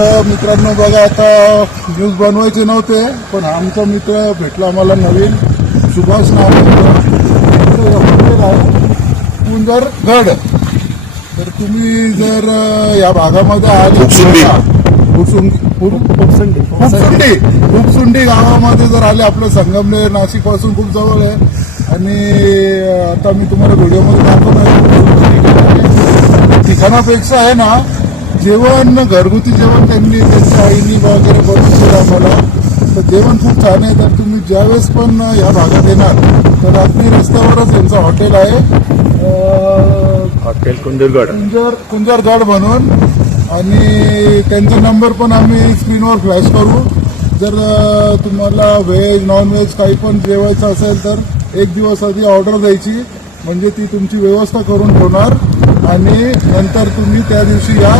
तर मित्रांनो बघा आता न्यूज बनवायचे नव्हते पण आमचा मित्र भेटला आम्हाला नवीन. सुभाष आहे कुंजर गड. तर तुम्ही जर या भागामध्ये आले फुफसुंडी फुफसुंडी गावामध्ये जर आले आपलं संगमनेर नाशिकपासून खूप जवळ आहे. आणि आता मी तुम्हाला व्हिडिओमध्ये दाखवणार ठिकाणापेक्षा आहे ना जेवण घरगुती जेवण त्यांनी त्यांच्या आईनी वगैरे बनवून दिलं आम्हाला. तर जेवण खूप छान आहे. तर तुम्ही ज्यावेळेस पण या भागात येणार तर रात्री रस्त्यावरच यांचं हॉटेल आहे. अं, हॉटेल कुंदरगड. कुंजर कुंजरगड म्हणून. आणि त्यांचा नंबर पण आम्ही स्क्रीनवर फ्लॅश करू. जर तुम्हाला व्हेज नॉन व्हेज काही पण जेवायचं असेल तर एक दिवस आधी ऑर्डर द्यायची. म्हणजे ती तुमची व्यवस्था करून ठेवणार आणि नंतर तुम्ही त्या दिवशी या